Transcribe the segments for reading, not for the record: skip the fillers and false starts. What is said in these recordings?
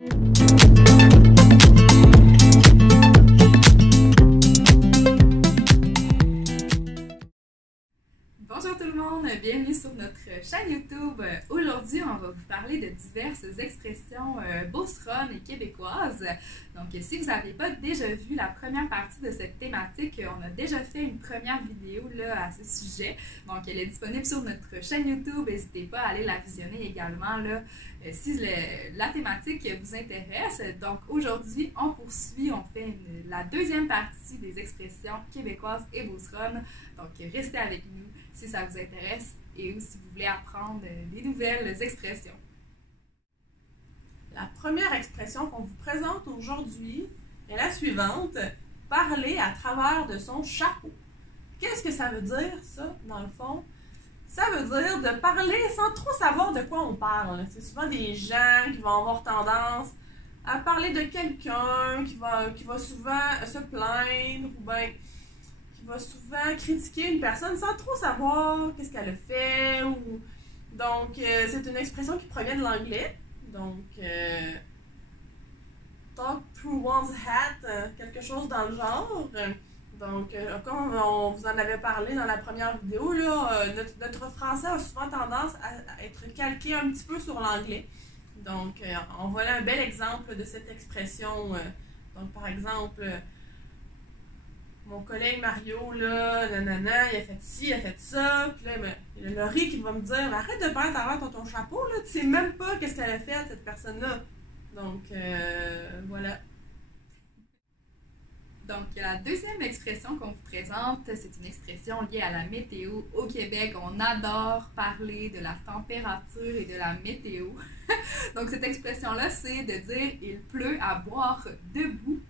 Bonjour tout le monde, bienvenue sur notre chaîne YouTube. Aujourd'hui, on va vous parler de diverses expressions beauceronnes et québécoises. Donc, si vous n'avez pas déjà vu la première partie de cette thématique, on a déjà fait une première vidéo là, à ce sujet. Donc, elle est disponible sur notre chaîne YouTube. N'hésitez pas à aller la visionner également là, si la thématique vous intéresse. Donc, aujourd'hui, on poursuit, on fait la deuxième partie des expressions québécoises et beauceronnes. Donc, restez avec nous si ça vous intéresse et ou si vous voulez apprendre des nouvelles expressions. La première expression qu'on vous présente aujourd'hui est la suivante: parler à travers de son chapeau. Qu'est-ce que ça veut dire, ça, dans le fond? Ça veut dire de parler sans trop savoir de quoi on parle. C'est souvent des gens qui vont avoir tendance à parler de quelqu'un qui va souvent se plaindre ou bien qui va souvent critiquer une personne sans trop savoir qu'est-ce qu'elle a fait. Donc, c'est une expression qui provient de l'anglais. Donc, talk through one's hat, quelque chose dans le genre. Donc, comme on vous en avait parlé dans la première vidéo, là, notre français a souvent tendance à être calqué un petit peu sur l'anglais. Donc, on voit là un bel exemple de cette expression. Donc, par exemple, mon collègue Mario, là, nanana, il a fait ci, il a fait ça. Puis là, il y a Laurie qui va me dire: arrête de parler à travers ton chapeau, là, tu sais même pas qu'est-ce qu'elle a fait à cette personne-là. Donc, voilà. Donc, la deuxième expression qu'on vous présente, c'est une expression liée à la météo. Au Québec, on adore parler de la température et de la météo. Donc, cette expression-là, c'est de dire « il pleut à boire debout ».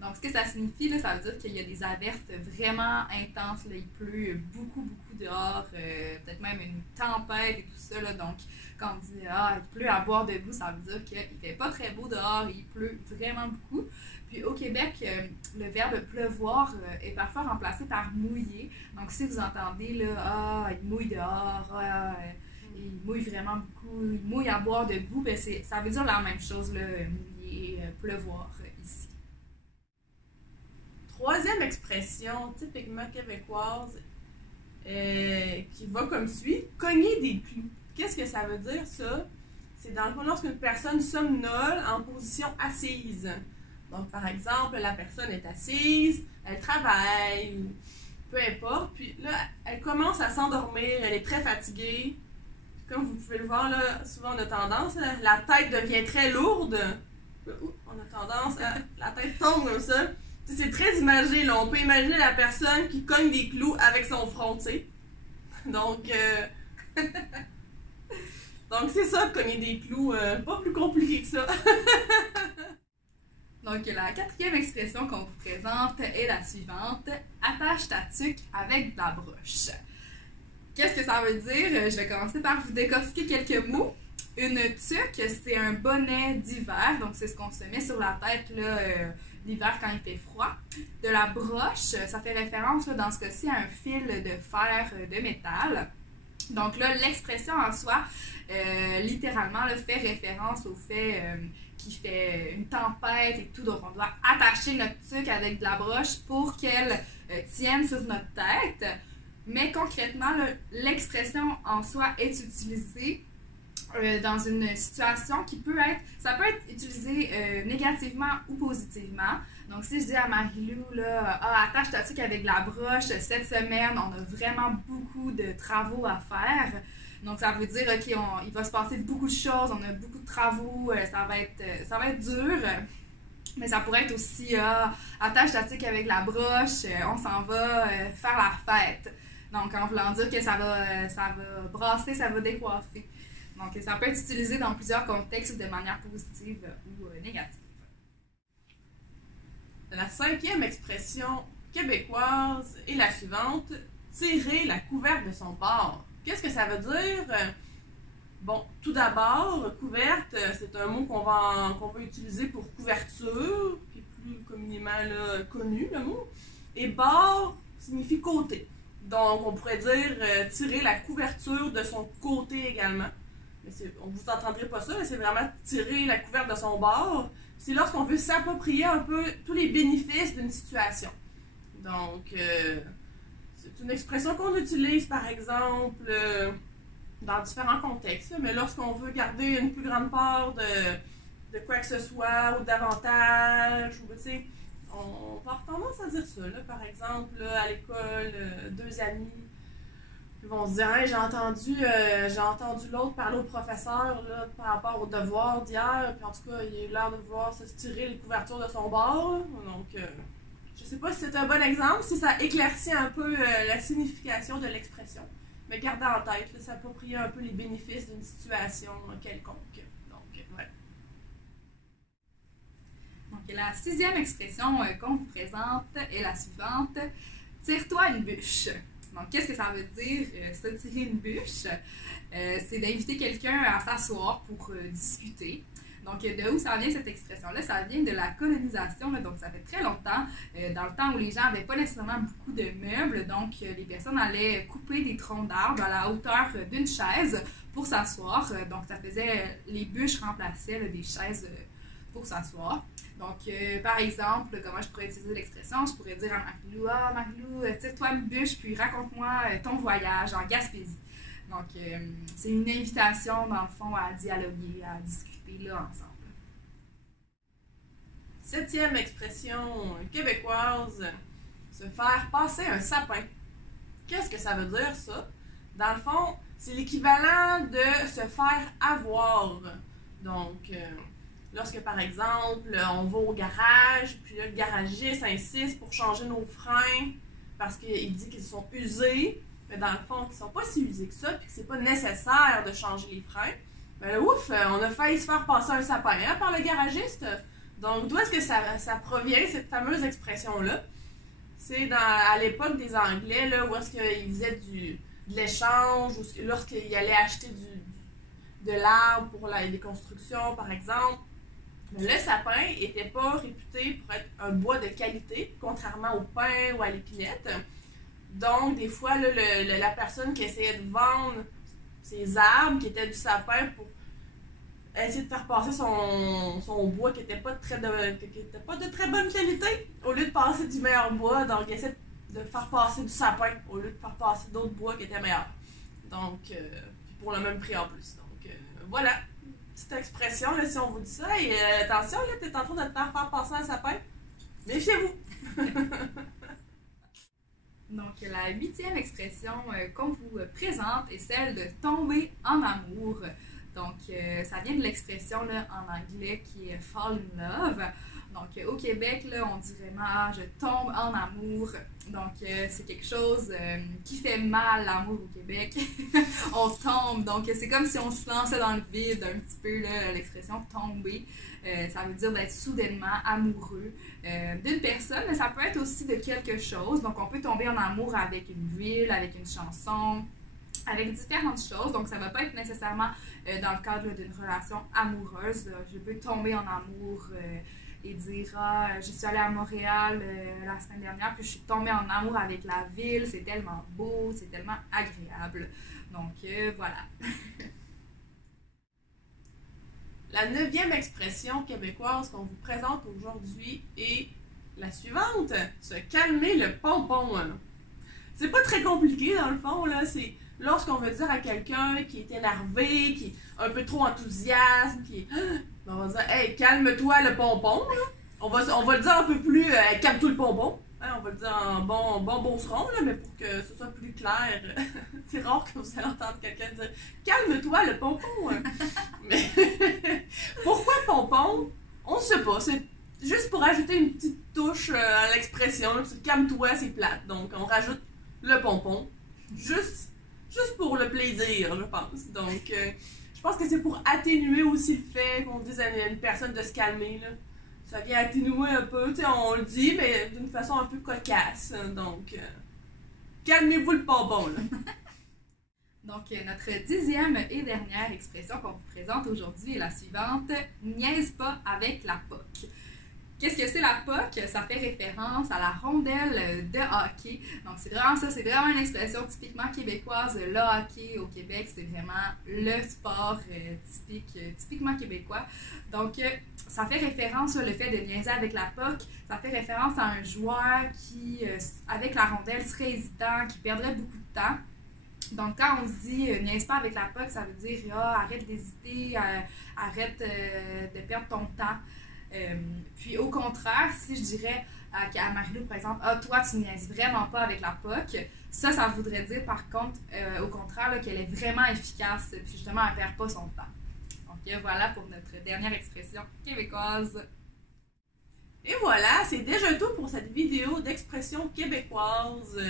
Donc, ce que ça signifie, là, ça veut dire qu'il y a des averses vraiment intenses. Là, il pleut beaucoup dehors, peut-être même une tempête et tout ça. Là. Donc, quand on dit « ah, il pleut à boire debout », ça veut dire qu'il ne fait pas très beau dehors, il pleut vraiment beaucoup. Puis au Québec, le verbe pleuvoir est parfois remplacé par mouiller. Donc, si vous entendez là, ah, il mouille dehors, ah, il mouille vraiment beaucoup, il mouille à boire debout, ben ça veut dire la même chose, là, mouiller, pleuvoir ici. Troisième expression typiquement québécoise qui va comme suit: cogner des clous. Qu'est-ce que ça veut dire, ça? C'est dans le fond lorsqu'une personne somnole en position assise. Donc, par exemple, la personne est assise, elle travaille, ou peu importe, puis là, elle commence à s'endormir, elle est très fatiguée. Comme vous pouvez le voir, là, souvent on a tendance, là, la tête devient très lourde. On a tendance à... la tête tombe comme ça. C'est très imagé, là. On peut imaginer la personne qui cogne des clous avec son front, tu sais. Donc, donc c'est ça, cogner des clous, pas plus compliqué que ça. Donc, la quatrième expression qu'on vous présente est la suivante: attache ta tuque avec de la broche. Qu'est-ce que ça veut dire? Je vais commencer par vous décortiquer quelques mots. Une tuque, c'est un bonnet d'hiver, donc c'est ce qu'on se met sur la tête là, l'hiver quand il fait froid. De la broche, ça fait référence là, dans ce cas-ci à un fil de fer de métal. Donc là, l'expression en soi, littéralement, là, fait référence au fait qu'il fait une tempête et tout. Donc, on doit attacher notre tuque avec de la broche pour qu'elle tienne sur notre tête. Mais concrètement, l'expression en soi est utilisée dans une situation qui peut être... Ça peut être utilisé négativement ou positivement. Donc, si je dis à Marilou, là, ah, attache ta tuque avec de la broche, cette semaine, on a vraiment beaucoup de travaux à faire. Donc, ça veut dire, OK, il va se passer beaucoup de choses, on a beaucoup de travaux, ça va être dur. Mais ça pourrait être aussi, attache ta tuque avec la broche, on s'en va faire la fête. Donc, en voulant dire que ça va brasser, ça va décoiffer. Donc, ça peut être utilisé dans plusieurs contextes de manière positive ou négative. La cinquième expression québécoise est la suivante: tirer la couverte de son bord. Qu'est-ce que ça veut dire? Bon, tout d'abord, couverte, c'est un mot qu'on va utiliser pour couverture, qui est plus communément là, connu, le mot. Et bord signifie côté. Donc, on pourrait dire tirer la couverture de son côté également. on vous entendrait pas ça, mais c'est vraiment tirer la couverte de son bord. C'est lorsqu'on veut s'approprier un peu tous les bénéfices d'une situation. Donc, c'est une expression qu'on utilise, par exemple, dans différents contextes, mais lorsqu'on veut garder une plus grande part de quoi que ce soit, ou d'avantage, ou tu sais, on va avoir tendance à dire ça, là. Par exemple, là, à l'école, deux amis, ils vont se dire hey, j'ai entendu l'autre parler au professeur là, par rapport au devoir d'hier, puis en tout cas, il a eu l'air de vouloir se tirer les couvertures de son bord. Là. Donc, je sais pas si c'est un bon exemple, si ça éclaircit un peu la signification de l'expression. Mais gardez en tête, là, s'approprier un peu les bénéfices d'une situation quelconque. Donc, ouais. Donc, la 6e expression qu'on vous présente est la suivante. Tire-toi une bûche. Donc, qu'est-ce que ça veut dire, ça, tirer une bûche? C'est d'inviter quelqu'un à s'asseoir pour discuter. Donc, de où ça vient cette expression-là? Ça vient de la colonisation, là, donc ça fait très longtemps, dans le temps où les gens n'avaient pas nécessairement beaucoup de meubles, donc les personnes allaient couper des troncs d'arbres à la hauteur d'une chaise pour s'asseoir. Donc, ça faisait, les bûches remplaçaient là, des chaises pour s'asseoir. Donc, par exemple, comment je pourrais utiliser l'expression? Je pourrais dire à Marie-Lou, « Ah, Marie-Lou, tire-toi une bûche, puis raconte-moi ton voyage en Gaspésie. » Donc, c'est une invitation, dans le fond, à dialoguer, à discuter là ensemble. 7e expression québécoise, se faire passer un sapin. Qu'est-ce que ça veut dire, ça? Dans le fond, c'est l'équivalent de se faire avoir. Donc, lorsque, par exemple, on va au garage, puis là, le garagiste insiste pour changer nos freins parce qu'il dit qu'ils sont usés, mais dans le fond, qu'ils ne sont pas si usés que ça, puis que c'est pas nécessaire de changer les freins, ben là, ouf, on a failli se faire passer un sapin hein, par le garagiste. Donc, d'où est-ce que ça provient, cette fameuse expression-là? C'est à l'époque des Anglais, là, où est-ce qu'ils faisaient de l'échange, ou lorsqu'ils allaient acheter de l'arbre pour les constructions, par exemple. Le sapin n'était pas réputé pour être un bois de qualité, contrairement au pin ou à l'épinette. Donc, des fois, là, la personne qui essayait de vendre ses arbres, qui étaient du sapin, pour essayer de faire passer son bois qui n'était pas de très bonne qualité, au lieu de passer du meilleur bois, donc il essaie de faire passer du sapin, au lieu de faire passer d'autres bois qui étaient meilleurs. Donc, pour le même prix en plus. Donc, voilà. Petite expression, là, si on vous dit ça, et attention, là, t'es en train de te faire passer un sapin, méfiez-vous! Donc, la 8e expression qu'on vous présente est celle de tomber en amour. Donc, ça vient de l'expression là, en anglais qui est fall in love. Donc, au Québec, là, on dit vraiment je tombe en amour. Donc, c'est quelque chose qui fait mal, l'amour au Québec. On tombe. Donc, c'est comme si on se lançait dans le vide un petit peu, l'expression tomber. Ça veut dire d'être soudainement amoureux d'une personne, mais ça peut être aussi de quelque chose. Donc, on peut tomber en amour avec une ville, avec une chanson, avec différentes choses. Donc, ça ne va pas être nécessairement dans le cadre d'une relation amoureuse. Je peux tomber en amour et dire « Ah, je suis allée à Montréal la semaine dernière, puis je suis tombée en amour avec la ville. C'est tellement beau, c'est tellement agréable. » Donc, voilà. La 9e expression québécoise qu'on vous présente aujourd'hui est la suivante, se calmer le pompon. C'est pas très compliqué dans le fond, là, c'est lorsqu'on veut dire à quelqu'un qui est énervé, qui est un peu trop enthousiaste, on va dire hey, calme-toi le pompon. Là. On va le dire un peu plus calme-toi le pompon. Hein, on va le dire en bon beauceron, là, mais pour que ce soit plus clair, c'est rare que vous allez entendre quelqu'un dire calme-toi le pompon. Mais pourquoi pompon? On ne sait pas. C'est juste pour ajouter une petite touche à l'expression. Calme-toi, c'est plate. Donc on rajoute le pompon. Juste pour le plaisir, je pense. Donc je pense que c'est pour atténuer aussi le fait qu'on dise à une personne de se calmer. Là. Ça vient atténuer un peu, tu sais, on le dit, mais d'une façon un peu cocasse. Donc, calmez-vous le pompon, là. Donc, notre 10e et dernière expression qu'on vous présente aujourd'hui est la suivante. Niaise pas avec la POC. Qu'est-ce que c'est la POC? Ça fait référence à la rondelle de hockey. Donc, c'est vraiment ça, c'est vraiment une expression typiquement québécoise. Le hockey au Québec, c'est vraiment le sport typiquement québécois. Donc, ça fait référence, le fait de niaiser avec la POC, ça fait référence à un joueur qui, avec la rondelle, serait hésitant, qui perdrait beaucoup de temps. Donc, quand on se dit niaise pas avec la POC, ça veut dire arrête d'hésiter, arrête de perdre ton temps. Puis au contraire, si je dirais à Marie-Lou, par exemple, toi, tu niaises vraiment pas avec la POC, ça voudrait dire par contre, au contraire, là, qu'elle est vraiment efficace, puis justement, elle perd pas son temps. Donc voilà pour notre dernière expression québécoise. Et voilà, c'est déjà tout pour cette vidéo d'expression québécoise.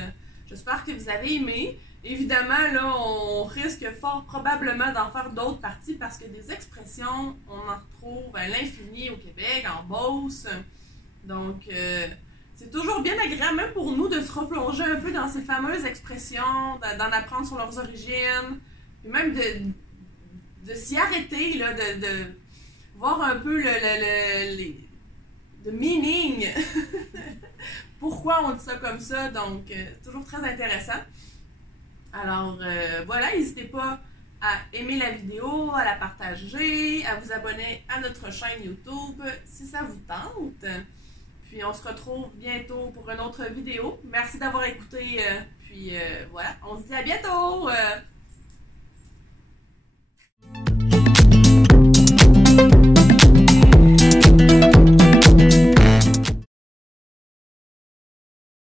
J'espère que vous avez aimé. Évidemment, là, on risque fort probablement d'en faire d'autres parties parce que des expressions, on en retrouve à l'infini au Québec, en Beauce. Donc, c'est toujours bien agréable, même pour nous, de se replonger un peu dans ces fameuses expressions, d'en apprendre sur leurs origines, et même de s'y arrêter, là, de voir un peu le meaning. Pourquoi on dit ça comme ça, donc toujours très intéressant. Alors voilà, n'hésitez pas à aimer la vidéo, à la partager, à vous abonner à notre chaîne YouTube si ça vous tente. Puis on se retrouve bientôt pour une autre vidéo. Merci d'avoir écouté, puis voilà, on se dit à bientôt!